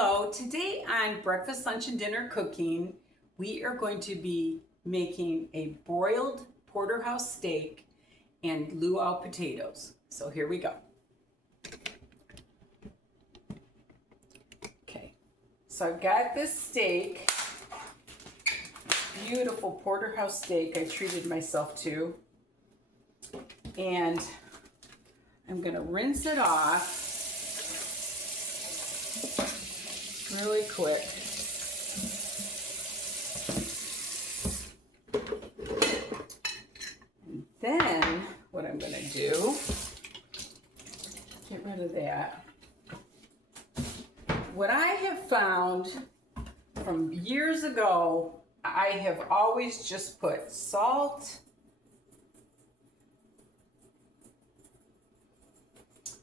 Hello, today on Breakfast, Lunch, and Dinner Cooking, we are going to be making a broiled porterhouse steak and luau potatoes. So here we go. Okay, so I've got this steak, beautiful porterhouse steak I treated myself to, and I'm gonna rinse it off really quick. And then what I'm going to do, get rid of that. What I have found from years ago, I have always just put salt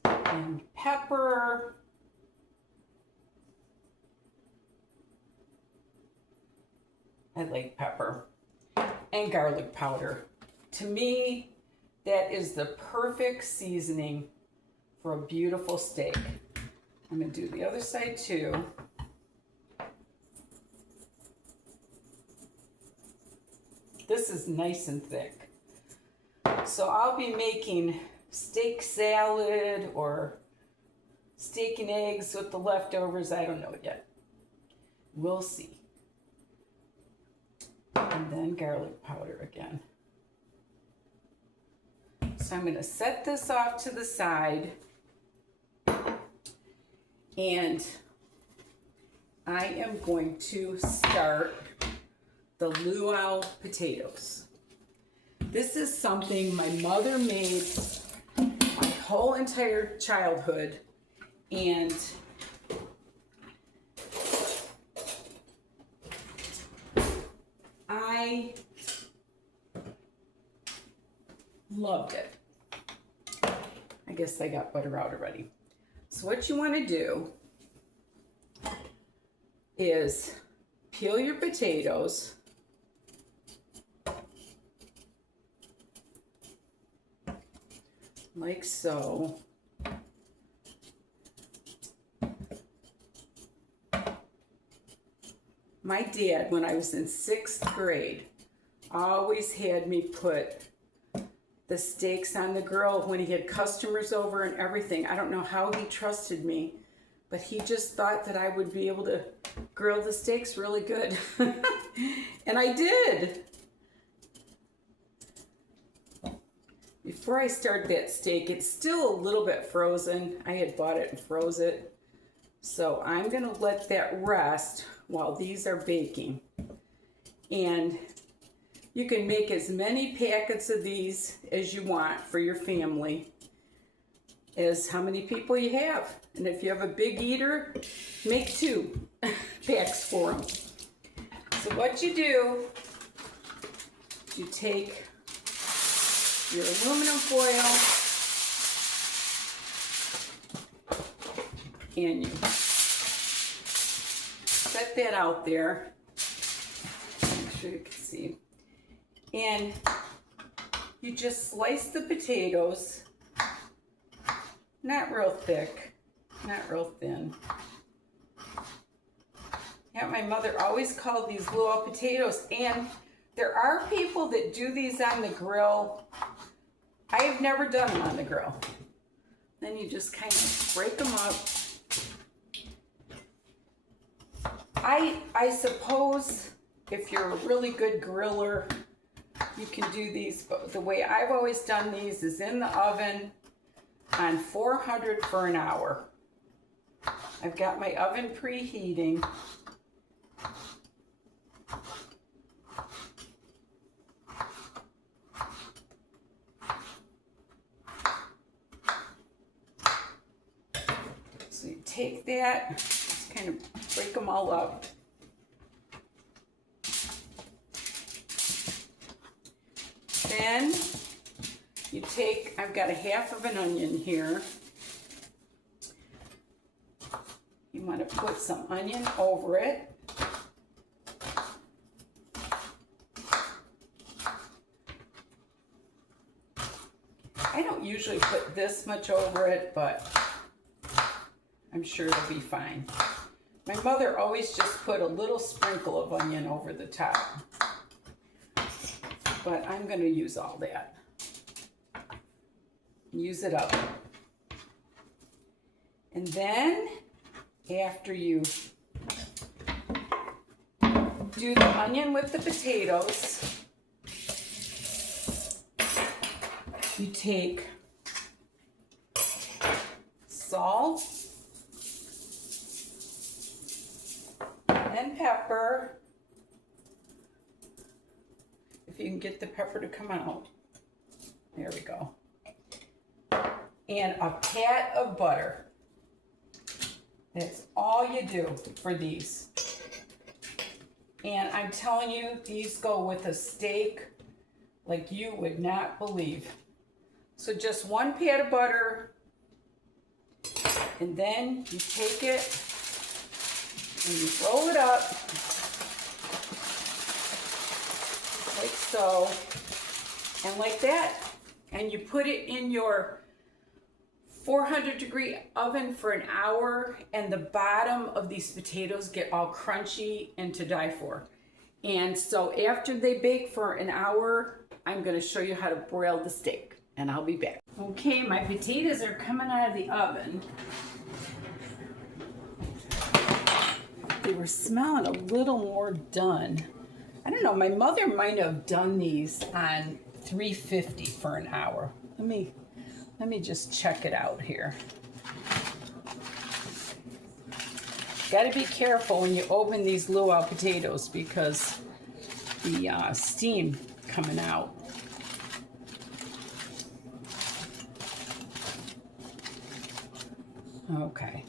and pepper I like pepper and garlic powder. To me, that is the perfect seasoning for a beautiful steak. I'm going to do the other side too. This is nice and thick. So I'll be making steak salad or steak and eggs with the leftovers. I don't know yet. We'll see. And then garlic powder again. So I'm going to set this off to the side, and I am going to start the luau potatoes. This is something my mother made my whole entire childhood, and I loved it. I guess I got butter out already. So what you want to do is peel your potatoes, like so. My dad, when I was in 6th grade, always had me put the steaks on the grill when he had customers over and everything. I don't know how he trusted me, but he just thought that I would be able to grill the steaks really good. And I did. Before I start that steak, it's still a little bit frozen. I had bought it and froze it. So I'm gonna let that rest while these are baking. And you can make as many packets of these as you want for your family, as how many people you have. And if you have a big eater, make 2 packs for them. So what you do, you take your aluminum foil and you set that out there. Make sure you can see. And you just slice the potatoes, not real thick, not real thin. Yeah, my mother always called these luau potatoes, and there are people that do these on the grill. I have never done them on the grill. Then you just kind of break them up. I suppose if you're a really good griller, you can do these, but the way I've always done these is in the oven on 400 for an hour. I've got my oven preheating. So you take that, just kind of break them all up. Then you take, I've got a half of an onion here. You want to put some onion over it. I don't usually put this much over it, but I'm sure it'll be fine. My mother always just put a little sprinkle of onion over the top. But I'm going to use all that. Use it up. And then, after you do the onion with the potatoes, you take salt and pepper, if you can get the pepper to come out. There we go. And a pat of butter. That's all you do for these. And I'm telling you, these go with a steak like you would not believe. So just one pat of butter, and then you take it and you roll it up like so, and like that, and you put it in your 400-degree oven for an hour, and the bottom of these potatoes get all crunchy and to die for. And so after they bake for an hour, I'm going to show you how to broil the steak, and I'll be back. Okay, my potatoes are coming out of the oven. They were smelling a little more done. I don't know, my mother might have done these on 350 for an hour. Let me just check it out here. Got to be careful when you open these luau potatoes because the steam coming out. Okay.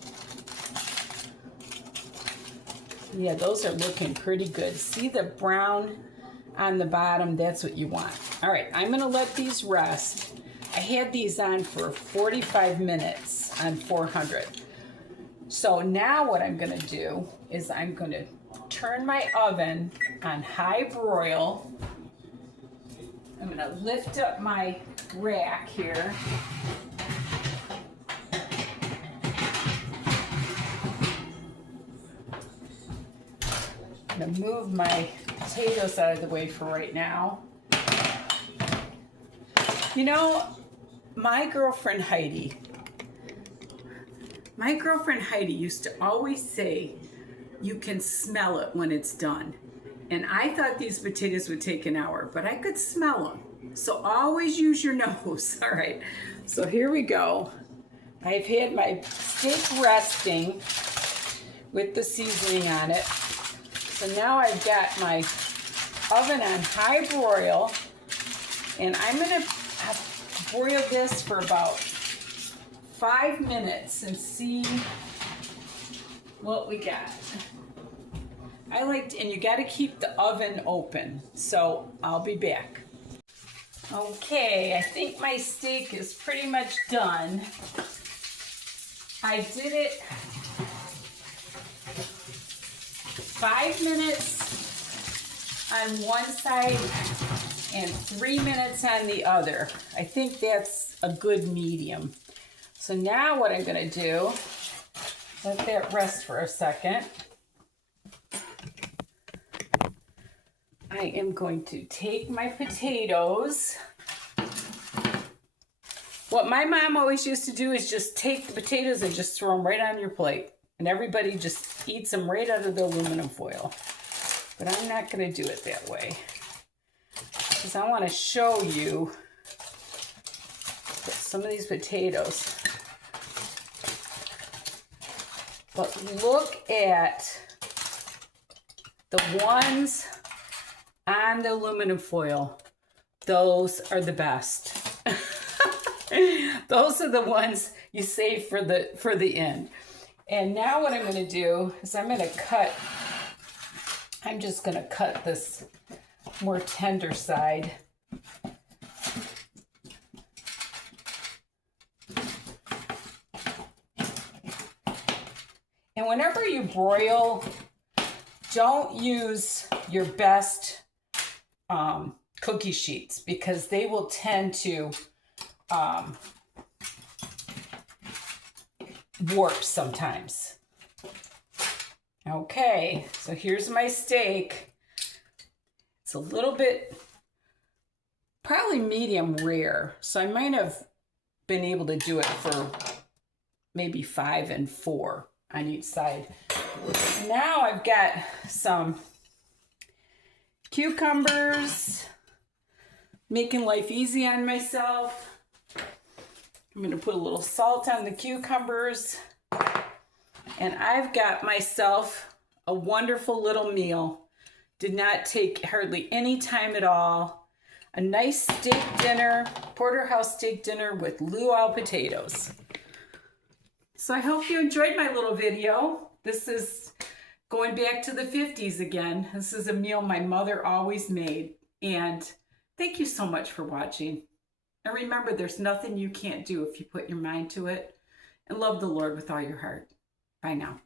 Yeah, those are looking pretty good. See the brown on the bottom? That's what you want. All right, I'm going to let these rest. I had these on for 45 minutes on 400. So now what I'm going to do is I'm going to turn my oven on high broil. I'm going to lift up my rack here. I'm going to move my potatoes out of the way for right now. You know, my girlfriend Heidi used to always say, you can smell it when it's done. And I thought these potatoes would take an hour, but I could smell them. So always use your nose. All right, so here we go. I've had my steak resting with the seasoning on it. So now I've got my oven on high broil, and I'm gonna broil this for about 5 minutes and see what we got. And you gotta keep the oven open, so I'll be back. Okay, I think my steak is pretty much done. I did it 5 minutes on one side and 3 minutes on the other. I think that's a good medium. So now what I'm going to do, let that rest for a second. I am going to take my potatoes. What my mom always used to do is just take the potatoes and just throw them right on your plate. And everybody just eats them right out of the aluminum foil. But I'm not going to do it that way, because I want to show you some of these potatoes. But look at the ones on the aluminum foil. Those are the best. Those are the ones you save for the end. And now what I'm going to do is I'm just going to cut this more tender side. And whenever you broil, don't use your best cookie sheets, because they will tend to warp sometimes. Okay, so here's my steak. It's a little bit, probably medium rare, so I might have been able to do it for maybe 5 and 4 on each side. Now I've got some cucumbers, making life easy on myself. I'm going to put a little salt on the cucumbers. And I've got myself a wonderful little meal. Did not take hardly any time at all. A nice steak dinner, Porterhouse steak dinner with luau potatoes. So I hope you enjoyed my little video. This is going back to the 50s again. This is a meal my mother always made. And thank you so much for watching. And remember, there's nothing you can't do if you put your mind to it. And love the Lord with all your heart. Bye now.